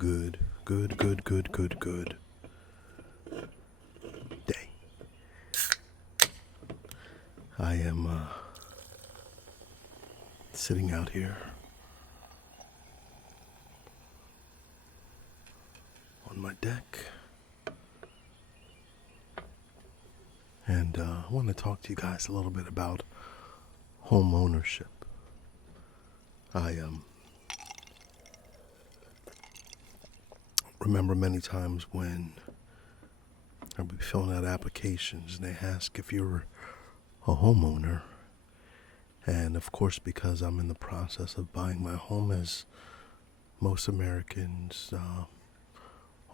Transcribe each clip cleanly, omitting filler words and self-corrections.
good day. I am sitting out here on my deck, and I want to talk to you guys a little bit about home ownership. I remember many times when I'd be filling out applications and they ask if you're a homeowner. And of course, because I'm in the process of buying my home, as most Americans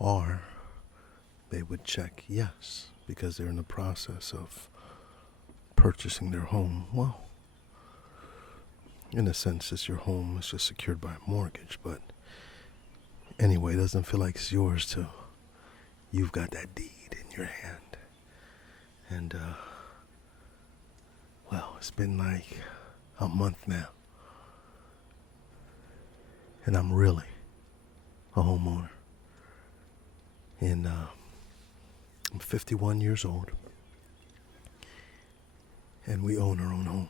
are, they would check yes, because they're in the process of purchasing their home. Well, in a sense, it's your home. It's just secured by a mortgage. But anyway, it doesn't feel like it's yours till you've got that deed in your hand. And, well, it's been like a month now. And I'm really a homeowner. And I'm 51 years old. And we own our own home.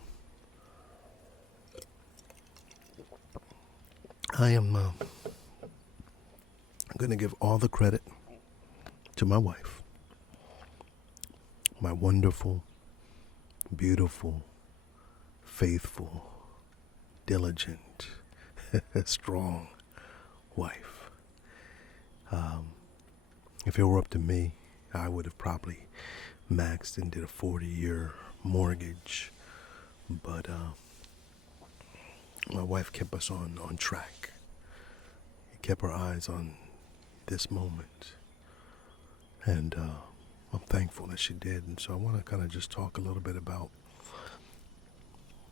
I'm going to give all the credit to my wife, my wonderful, beautiful, faithful, diligent, strong wife. If it were up to me, I would have probably maxed and did a 40-year mortgage, but my wife kept us on track. Kept our eyes on this moment, and I'm thankful that she did. And so I want to kind of just talk a little bit about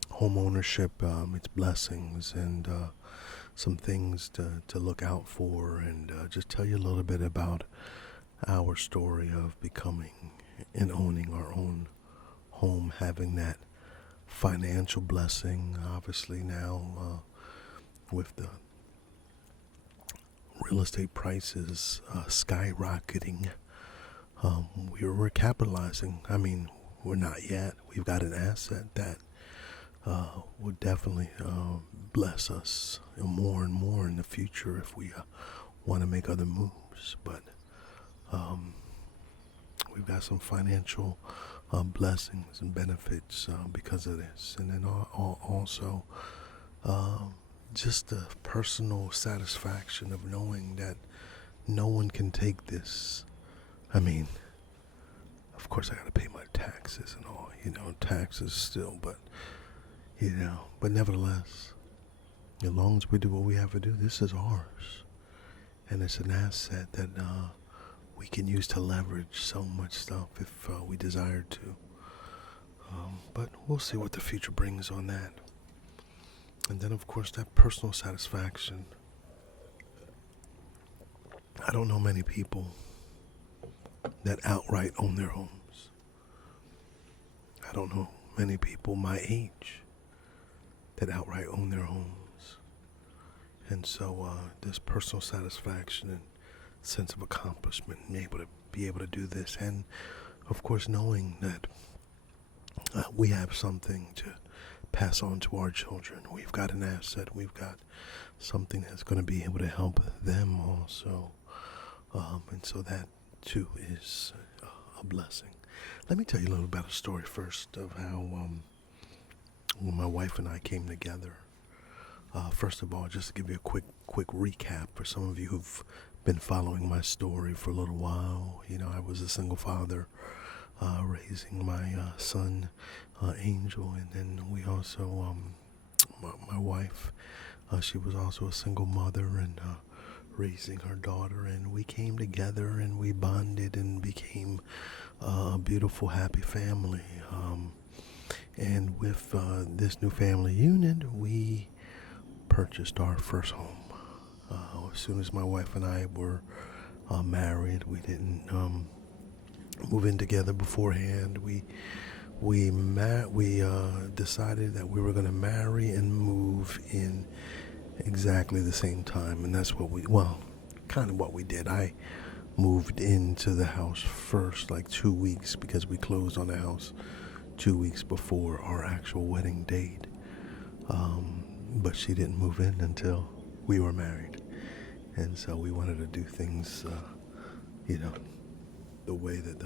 home ownership, its blessings, and some things to look out for, and just tell you a little bit about our story of becoming and owning our own home, having that financial blessing. Obviously now with the real estate prices skyrocketing, we're capitalizing. I mean, we're not yet. We've got an asset that would definitely bless us more and more in the future if we want to make other moves. But we've got some financial blessings and benefits because of this. And then also just the personal satisfaction of knowing that no one can take this. I mean, of course I got to pay my taxes and all, taxes still, but nevertheless, as long as we do what we have to do, this is ours. And it's an asset that we can use to leverage so much stuff if we desire to. But we'll see what the future brings on that. And then, of course, that personal satisfaction. I don't know many people that outright own their homes. I don't know many people my age that outright own their homes. And so this personal satisfaction and sense of accomplishment and be able to do this, and of course knowing that we have something to pass on to our children. We've got an asset. We've got something that's going to be able to help them also. And so that too is a blessing. Let me tell you a little about a story first of how when my wife and I came together. First of all, just to give you a quick recap for some of you who've been following my story for a little while. I was a single father raising my son, Angel, and then we also, my wife, she was also a single mother and raising her daughter, and we came together and we bonded and became a beautiful, happy family. And with this new family unit, we purchased our first home. As soon as my wife and I were married, we didn't move in together beforehand. We decided that we were going to marry and move in exactly the same time, and that's what kind of what we did. I moved into the house first, like 2 weeks, because we closed on the house 2 weeks before our actual wedding date. But she didn't move in until we were married. And so we wanted to do things, the way that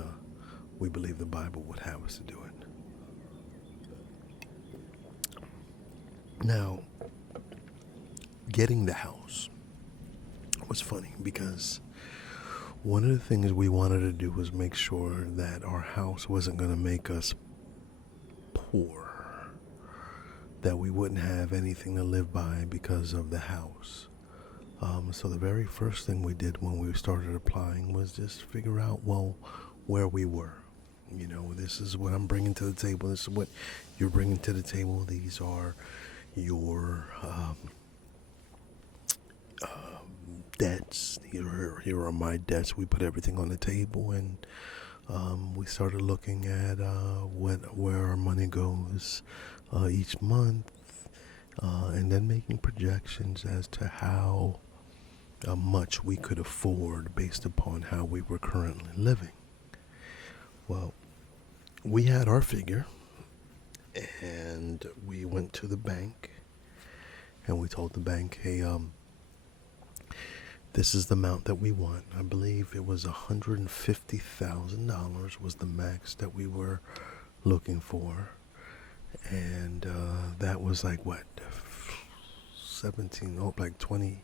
we believe the Bible would have us to do it. Now, getting the house was funny because one of the things we wanted to do was make sure that our house wasn't going to make us poor, that we wouldn't have anything to live by because of the house. So the very first thing we did when we started applying was just figure out, where we were. This is what I'm bringing to the table. This is what you're bringing to the table. These are your debts. Here are my debts. We put everything on the table, and we started looking at where our money goes each month, and then making projections as to how much we could afford based upon how we were currently living. Well, we had our figure, and we went to the bank, and we told the bank, hey, this is the amount that we want. I believe it was $150,000 was the max that we were looking for. And that was like what, 20,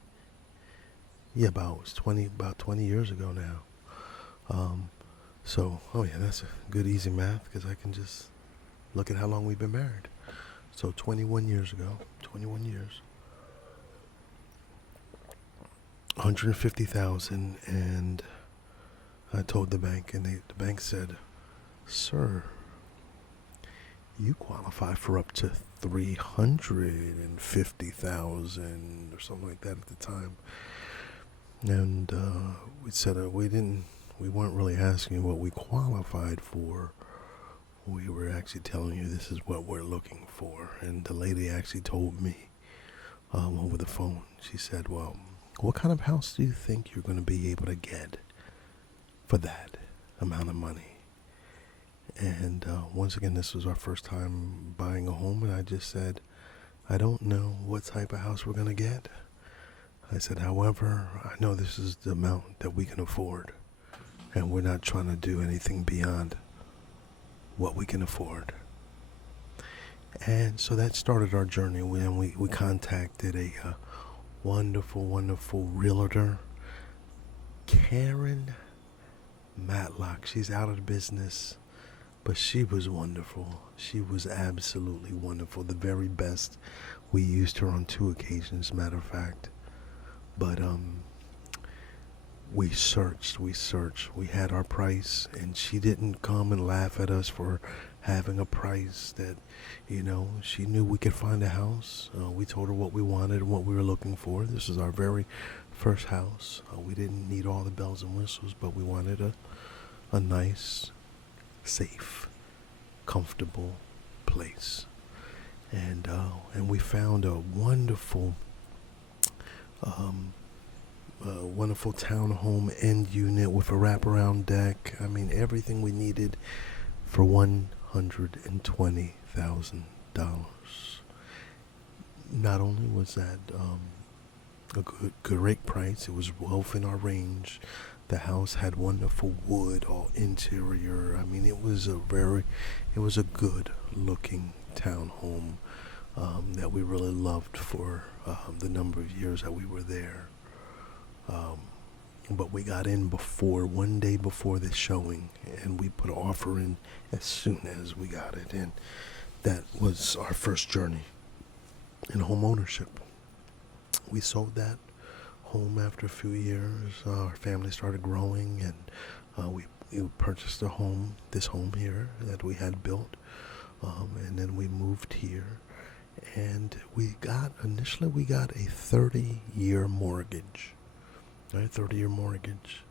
yeah, about 20 years ago now. That's a good easy math because I can just look at how long we've been married. So 21 years ago, 21 years. 150,000, and I told the bank, and the bank said, "Sir, you qualify for up to 350,000 or something like that at the time." And we said we weren't really asking you what we qualified for. We were actually telling you this is what we're looking for. And the lady actually told me over the phone. She said, "Well, what kind of house do you think you're going to be able to get for that amount of money?" And once again, this was our first time buying a home, and I just said, "I don't know what type of house we're going to get." I said, "However, I know this is the amount that we can afford, and we're not trying to do anything beyond what we can afford." And so that started our journey. We contacted a wonderful realtor, Karen Matlock. She's out of the business, but she was wonderful. She was absolutely wonderful. The very best. We used her on 2 occasions, matter of fact. But we searched. We had our price, and she didn't come and laugh at us for having a price that, she knew we could find a house. We told her what we wanted and what we were looking for. This is our very first house. We didn't need all the bells and whistles, but we wanted a nice, safe, comfortable place. And we found a wonderful townhome end unit with a wraparound deck. I mean, everything we needed for $120,000. Not only was that a great price, it was well within our range. The house had wonderful wood, all interior. I mean, it was a good looking townhome that we really loved for the number of years that we were there. But we got in one day before the showing, and we put an offer in as soon as we got it. And that was our first journey in homeownership. We sold that home after a few years. Our family started growing, and we purchased this home here that we had built. And then we moved here, and initially we got a 30-year mortgage. Right, 30-year mortgage,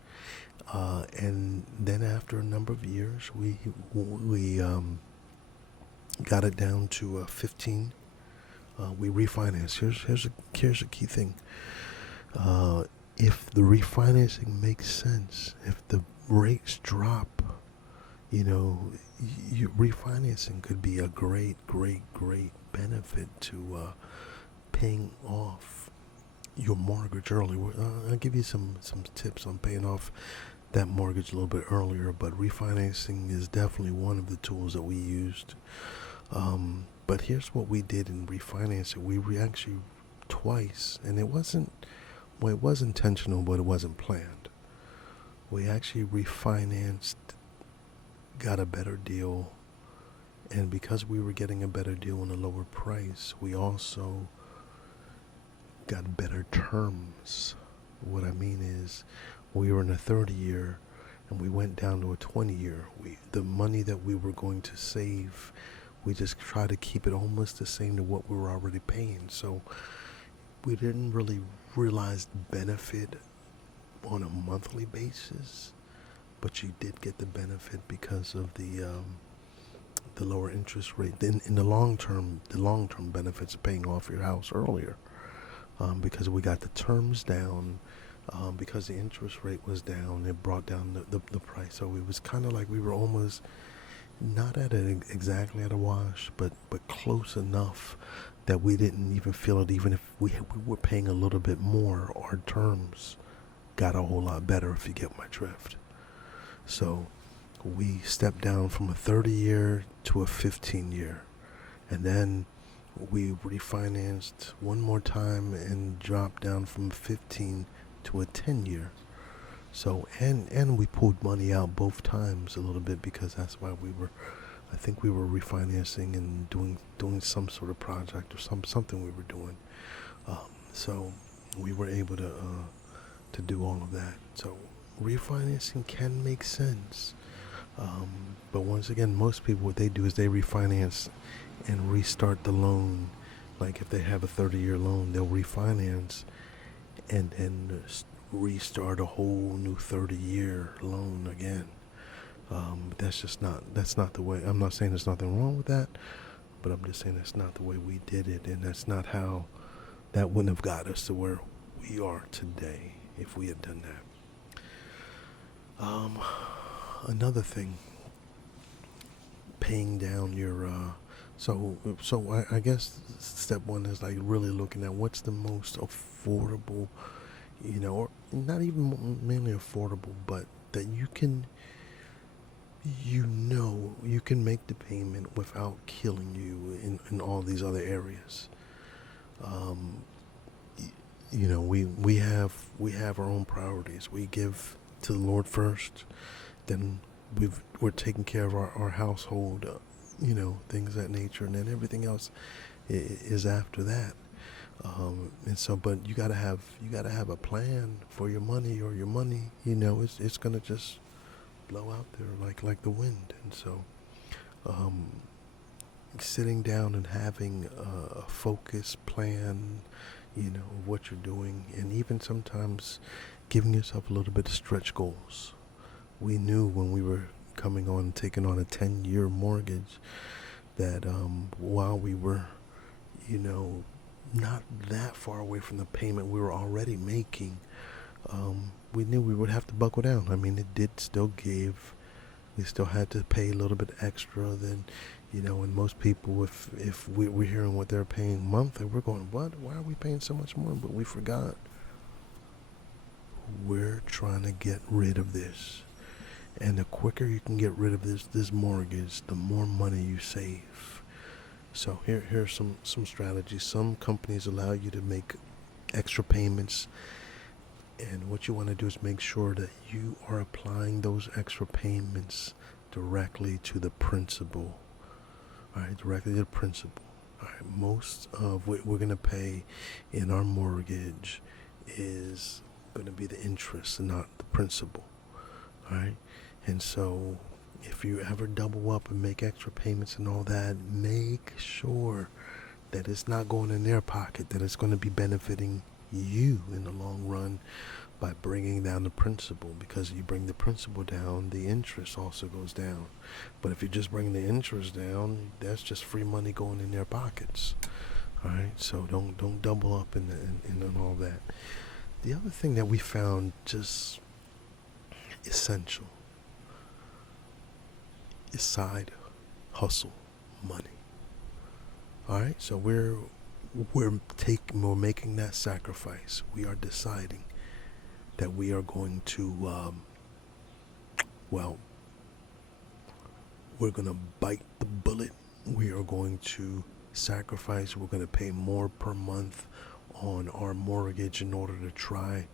and then after a number of years, we got it down to 15. We refinanced. Here's a key thing. if the refinancing makes sense, if the rates drop, refinancing could be a great, great, great benefit to paying off your mortgage early. I'll give you some tips on paying off that mortgage a little bit earlier, but refinancing is definitely one of the tools that we used. But here's what we did in refinancing. We actually twice, and it was intentional, but it wasn't planned. We actually refinanced, got a better deal, and because we were getting a better deal on a lower price, we also got better terms. What I mean is, we were in a 30-year, and we went down to a 20-year. The money that we were going to save, we just tried to keep it almost the same to what we were already paying. So we didn't really realize the benefit on a monthly basis, but you did get the benefit because of the lower interest rate. Then in the long term benefits of paying off your house earlier, because we got the terms down, because the interest rate was down, it brought down the price. So it was kind of like we were almost not at it exactly at a wash, but close enough that we didn't even feel it. Even if we were paying a little bit more, our terms got a whole lot better, if you get my drift. So we stepped down from a 30-year to a 15-year, and then we refinanced one more time and dropped down from 15 to a 10-year. So and we pulled money out both times a little bit, because that's why I think we were refinancing and doing some sort of project or something we were doing. So we were able to do all of that. So refinancing can make sense. But once again, most people, what they do is they refinance and restart the loan. Like if they have a 30-year loan, they'll refinance and then restart a whole new 30-year loan again. That's not the way. I'm not saying there's nothing wrong with that, but I'm just saying that's not the way we did it, and that's not how, that wouldn't have got us to where we are today if we had done that. Another thing, paying down your so I guess step one is like really looking at what's the most affordable, or not even mainly affordable, but that you can make the payment without killing you in all these other areas. We have our own priorities. We give to the Lord first, then we're taking care of our household, things of that nature, and then everything else is after that. And so, but you gotta have a plan for your money, or your money, it's gonna just blow out there like the wind. And so, sitting down and having a focused plan, of what you're doing, and even sometimes giving yourself a little bit of stretch goals. We knew when we were taking on a 10-year mortgage that while we were, not that far away from the payment we were already making, we knew we would have to buckle down. I mean, it did still give. We still had to pay a little bit extra than, and most people, if we're hearing what they're paying monthly, we're going, what? Why are we paying so much more? But we forgot. We're trying to get rid of this. And the quicker you can get rid of this mortgage, the more money you save. So here's some strategies. Some companies allow you to make extra payments, and what you want to do is make sure that you are applying those extra payments directly to the principal. All right, directly to the principal. All right, most of what we're going to pay in our mortgage is going to be the interest and not the principal. All right, and so if you ever double up and make extra payments and all that, make sure that it's not going in their pocket, that it's going to be benefiting you in the long run by bringing down the principal. Because you bring the principal down, the interest also goes down. But if you just bring the interest down, that's just free money going in their pockets. All right, so don't double up in all that. The other thing that we found just essential is side hustle money. All right, so we're making that sacrifice. We are deciding that we are going to well, we're going to bite the bullet. We are going to sacrifice. We're going to pay more per month on our mortgage in order to try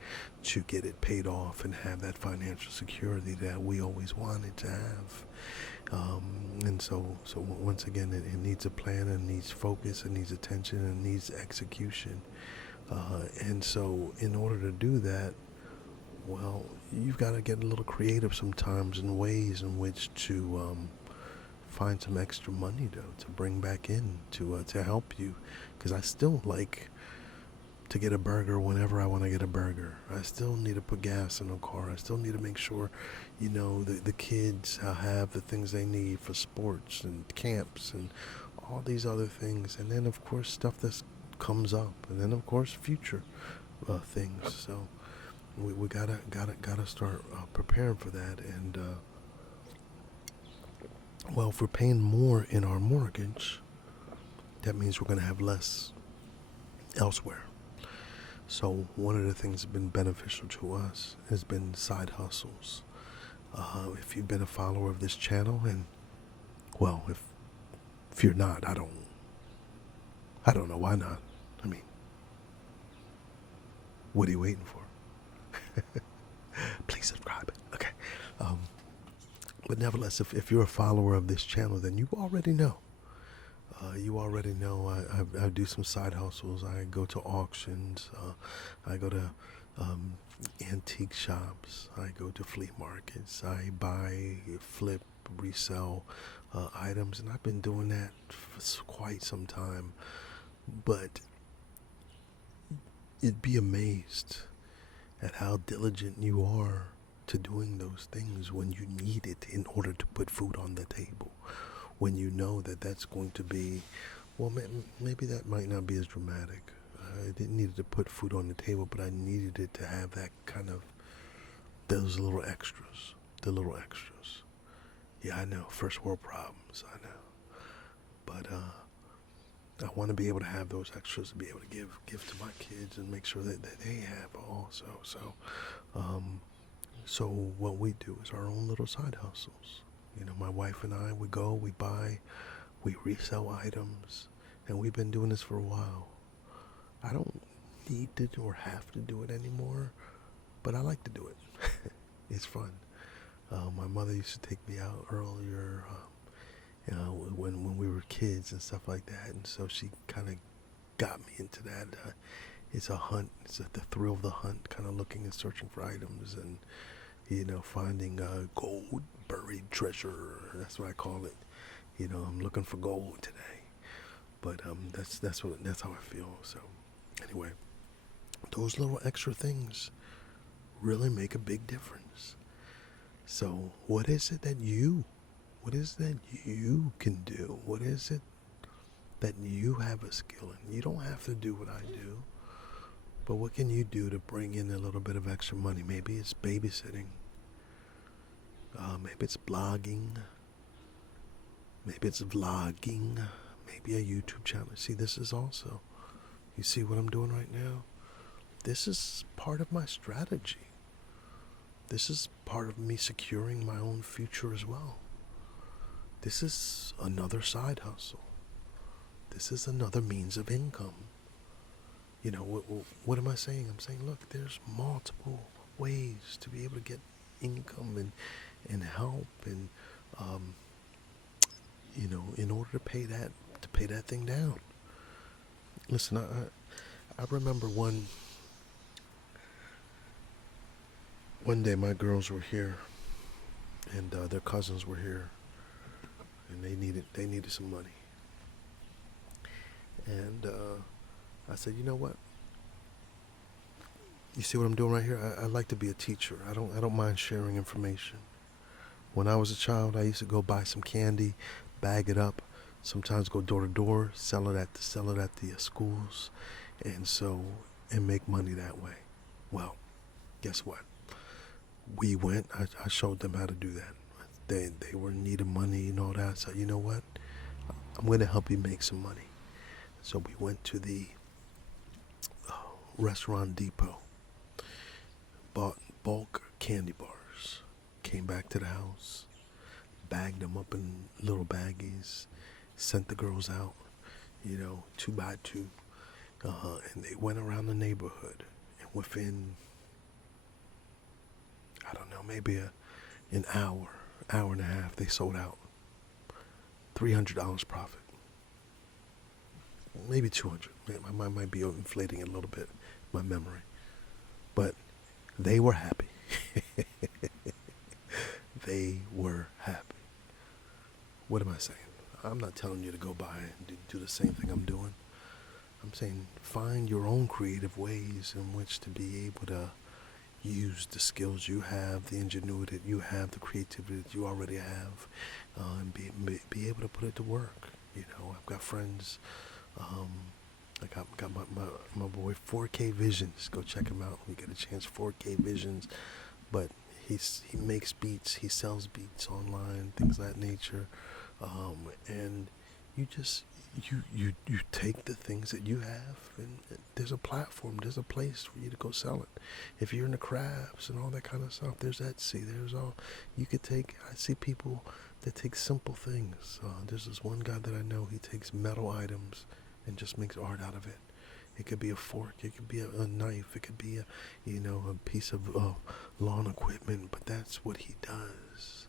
to get it paid off and have that financial security that we always wanted to have. And so once again, it needs a plan, and needs focus, and needs attention, and needs execution. And so in order to do that, well, you've got to get a little creative sometimes in ways in which to find some extra money to bring back in to help you. Because I still like to get a burger whenever I want to get a burger. I still need to put gas in the car. I still need to make sure, the kids have the things they need for sports and camps and all these other things. And then, of course, stuff that comes up. And then, of course, future things. So we gotta start preparing for that. And well, if we're paying more in our mortgage, that means we're going to have less elsewhere. So one of the things that's been beneficial to us has been side hustles. If you've been a follower of this channel, and well, if you're not, I don't know why not. I mean, what are you waiting for? Please subscribe. Okay. But nevertheless, if you're a follower of this channel, then you already know. I do some side hustles. I go to auctions. I go to antique shops. I go to flea markets. I buy, flip, resell items. And I've been doing that for quite some time. But you'd be amazed at how diligent you are to doing those things when you need it in order to put food on the table. When you know that that's going to be, well, maybe that might not be as dramatic. I didn't need to put food on the table, but I needed it to have that kind of, those little extras, the little extras. Yeah, I know, first world problems, I know. But I want to be able to have those extras to be able to give to my kids and make sure that they have also. So what we do is our own little side hustles. My wife and I, we go, we buy, we resell items, and we've been doing this for a while. I don't need to or have to do it anymore, but I like to do it. It's fun. My mother used to take me out earlier, when we were kids and stuff like that, and so she kind of got me into that. It's a hunt. It's the thrill of the hunt, kind of looking and searching for items and, finding gold, buried treasure. That's what I call it. I'm looking for gold today. But that's how I feel. So anyway, those little extra things really make a big difference. So what is it that you can do? What is it that you have a skill in? You don't have to do what I do. But what can you do to bring in a little bit of extra money? Maybe it's babysitting. Maybe it's blogging. Maybe it's vlogging. Maybe a YouTube channel. See, this is also, you see what I'm doing right now? This is part of my strategy. This is part of me securing my own future as well. This is another side hustle. This is another means of income. What am I saying? I'm saying, look, there's multiple ways to be able to get income and help and, in order to pay that thing down. Listen, I remember one day my girls were here and their cousins were here and they needed some money. And I said, you know what? You see what I'm doing right here? I like to be a teacher. I don't mind sharing information. When I was a child, I used to go buy some candy, bag it up, sometimes go door to door, sell it at the schools, and make money that way. Well, guess what? We went. I showed them how to do that. They were in need of money and all that. So you know what? I'm going to help you make some money. So we went to the restaurant depot, bought bulk candy bars, came back to the house, bagged them up in little baggies, sent the girls out, 2 by 2, and they went around the neighborhood. And within, I don't know, maybe an hour and a half, they sold out. $300 profit. Maybe 200. I might be inflating it a little bit, my memory. But they were happy. They were happy. What am I saying? I'm not telling you to go by and do the same thing I'm doing. I'm saying find your own creative ways in which to be able to use the skills you have, the ingenuity that you have, the creativity that you already have, and be able to put it to work. I've got friends. I got my boy 4K Visions. Go check him out when you get a chance. 4K Visions, but he makes beats. He sells beats online, things of that nature, and you just you take the things that you have, and there's a platform, there's a place for you to go sell it. If you're in the crafts and all that kind of stuff, there's Etsy. There's all you could take. I see people that take simple things. There's this one guy that I know. He takes metal items and just makes art out of it. It could be a fork, it could be a knife, it could be a piece of lawn equipment, but that's what he does.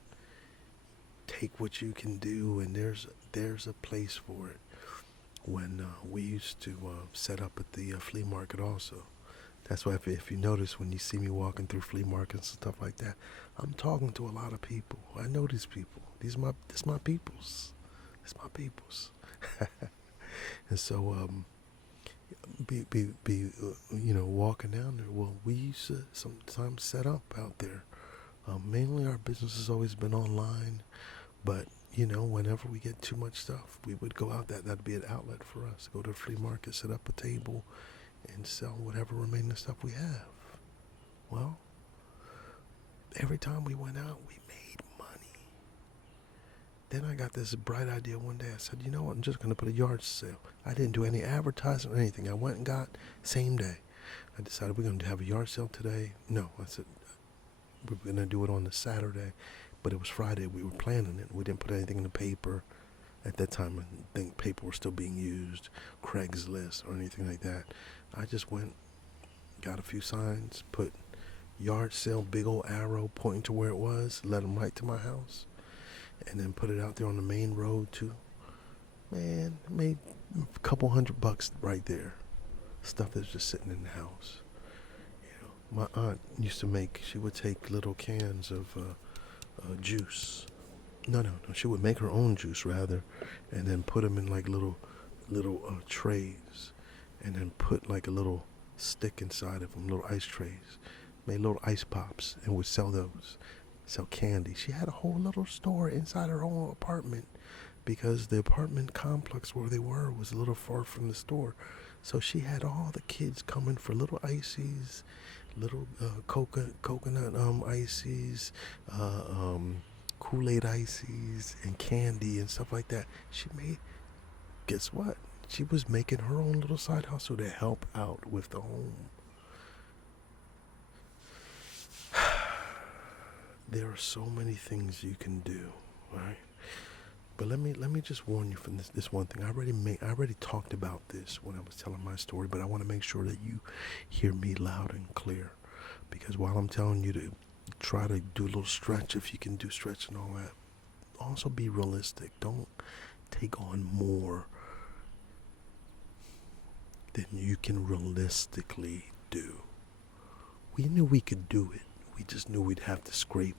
Take what you can do, and there's a place for it. When we used to set up at the flea market also. That's why if you notice when you see me walking through flea markets and stuff like that, I'm talking to a lot of people. I know these people. This my peoples. It's my peoples. And so walking down there. Well, we used to sometimes set up out there. Mainly our business has always been online, but whenever we get too much stuff, we would go out. That'd be an outlet for us. Go to the flea market, set up a table, and sell whatever remaining stuff we have. Well, every time we went out, we made money. Then I got this bright idea one day. I said, you know what? I'm just going to put a yard sale. I didn't do any advertising or anything. I went and got same day. I decided we're going to have a yard sale today. No, I said we were going to do it on the Saturday, but it was Friday. We were planning it. We didn't put anything in the paper. At that time, I think paper was still being used, Craigslist or anything like that. I just went, got a few signs, put yard sale, big old arrow pointing to where it was, led them right to my house, and then put it out there on the main road too. Man, made a couple $100 right there. Stuff that's just sitting in the house. My aunt used to she would take little cans of juice. No, she would make her own juice rather, and then put them in like little trays, and then put like a little stick inside of them, little ice trays. Made little ice pops and would sell those. Sell candy. She had a whole little store inside her own apartment because the apartment complex where they were was a little far from the store. So she had all the kids coming for little ices, little coconut ices, Kool-Aid ices, and candy and stuff like that. Guess what? She was making her own little side hustle to help out with the home. There are so many things you can do, right? But let me just warn you from this one thing. I already talked about this when I was telling my story, but I want to make sure that you hear me loud and clear. Because while I'm telling you to try to do a little stretch, if you can do stretch and all that, also be realistic. Don't take on more than you can realistically do. We knew we could do it. We just knew we'd have to scrape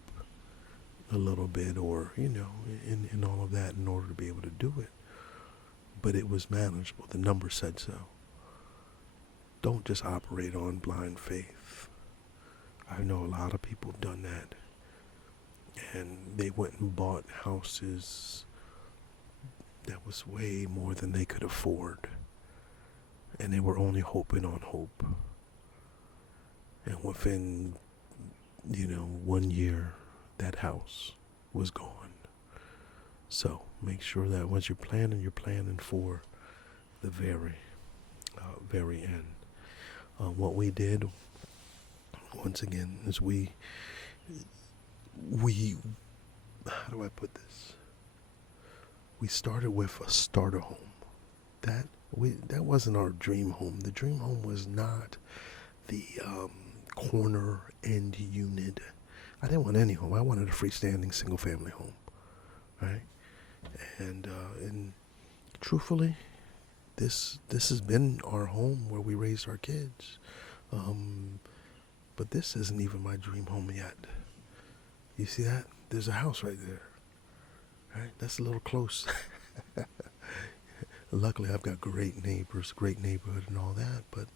a little bit or, and all of that in order to be able to do it. But it was manageable. The number said so. Don't just operate on blind faith. I know a lot of people have done that. And they went and bought houses that was way more than they could afford. And they were only hoping on hope. And within, 1 year, that house was gone. So make sure that once you're planning for the very end. What we did, once again, is we, how do I put this? We started with a starter home. That wasn't our dream home. The dream home was not the corner end unit. I didn't want any home. I wanted a freestanding single family home, right? And truthfully, this has been our home where we raised our kids. But this isn't even my dream home yet. You see that? There's a house right there. Right? That's a little close. Luckily, I've got great neighbors, great neighborhood and all that, but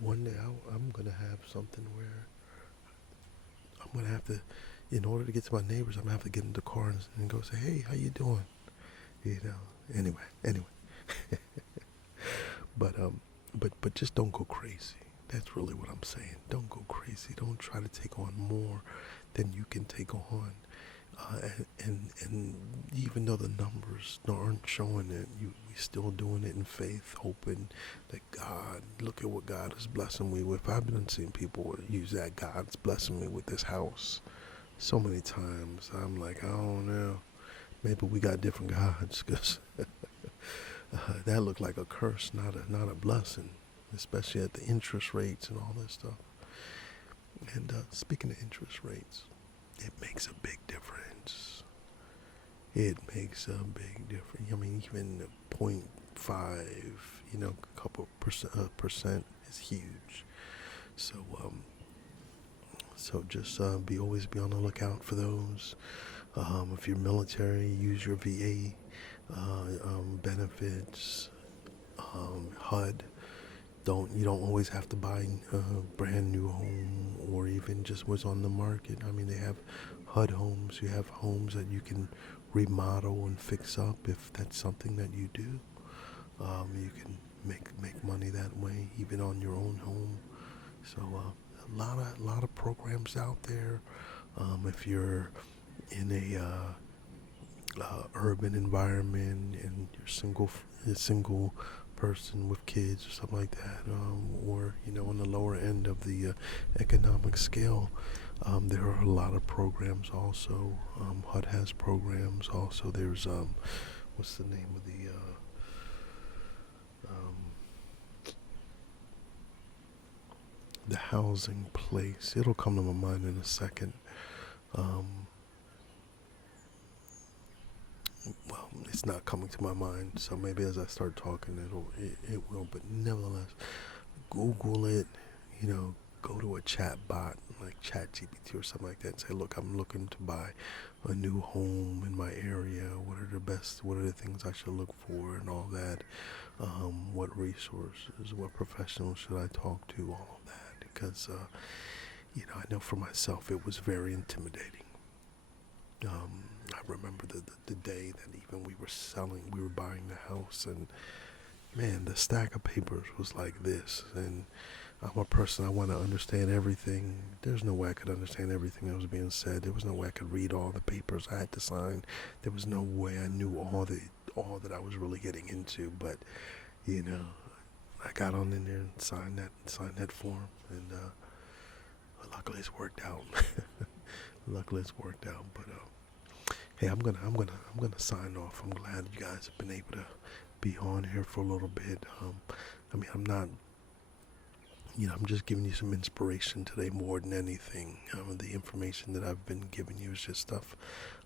one day I'm going to have something where I'm going to have to, in order to get to my neighbors, I'm going to have to get in the car and go say, hey, how you doing? Anyway. But just don't go crazy. That's really what I'm saying. Don't go crazy. Don't try to take on more than you can take on. And even though the numbers aren't showing it, we still doing it in faith, hoping that God, look at what God is blessing me with. I've been seeing people use that God's blessing me with this house so many times. I'm like, I don't know. Maybe we got different gods, because that looked like a curse, not a blessing, especially at the interest rates and all that stuff. And speaking of interest rates, it makes a big difference. It makes a big difference. I mean, even 0.5, a couple percent is huge. So, just always be on the lookout for those. If you're military, use your VA benefits. HUD. You don't always have to buy a brand new home or even just what's on the market. I mean, they have HUD homes. You have homes that you can remodel and fix up if that's something that you do. You can make money that way, even on your own home. So a lot of programs out there. If you're in a urban environment and you're single person with kids or something like that, or on the lower end of the economic scale, there are a lot of programs also. HUD has programs also. There's what's the name of the housing place? It'll come to my mind in a second. Well, it's not coming to my mind, so maybe as I start talking, it will. But nevertheless, Google it. Go to a chat bot like ChatGPT or something like that, and say, "Look, I'm looking to buy a new home in my area. What are the things I should look for, and all that? What resources? What professionals should I talk to? All of that." Because I know for myself, it was very intimidating. I remember the day that even we were buying the house, and man, the stack of papers was like this. And I'm a person, I want to understand everything. There's no way I could understand everything that was being said. There was no way I could read all the papers I had to sign. There was no way I knew all that I was really getting into. But I got on in there and signed that form, and luckily it's worked out. But hey, I'm gonna sign off. I'm glad you guys have been able to be on here for a little bit. I'm not, I'm just giving you some inspiration today more than anything. The information that I've been giving you is just stuff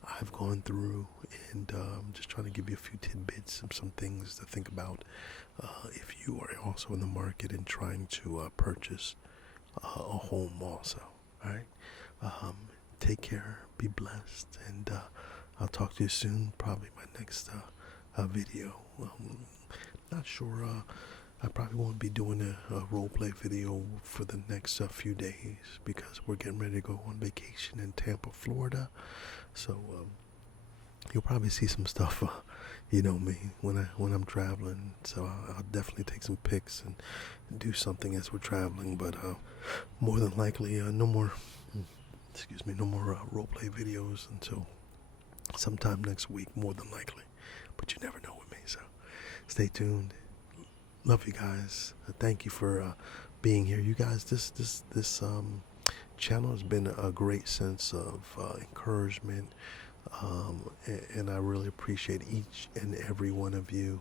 I've gone through, and I'm just trying to give you a few tidbits and some things to think about if you are also in the market and trying to purchase a home also. All right. Take care, be blessed, and I'll talk to you soon, probably my next video. Not sure, I probably won't be doing a roleplay video for the next few days, because we're getting ready to go on vacation in Tampa, Florida. So you'll probably see some stuff. You know me when I'm traveling, so I'll definitely take some pics and do something as we're traveling. But more than likely, no more. Excuse me, no more roleplay videos until sometime next week, more than likely. But you never know with me, so stay tuned. Love you guys. Thank you for being here. You guys, this channel has been a great sense of encouragement, and I really appreciate each and every one of you.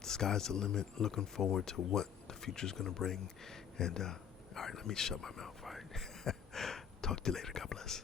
Sky's the limit. Looking forward to what the future's going to bring. And all right, let me shut my mouth. All right. Talk to you later. God bless.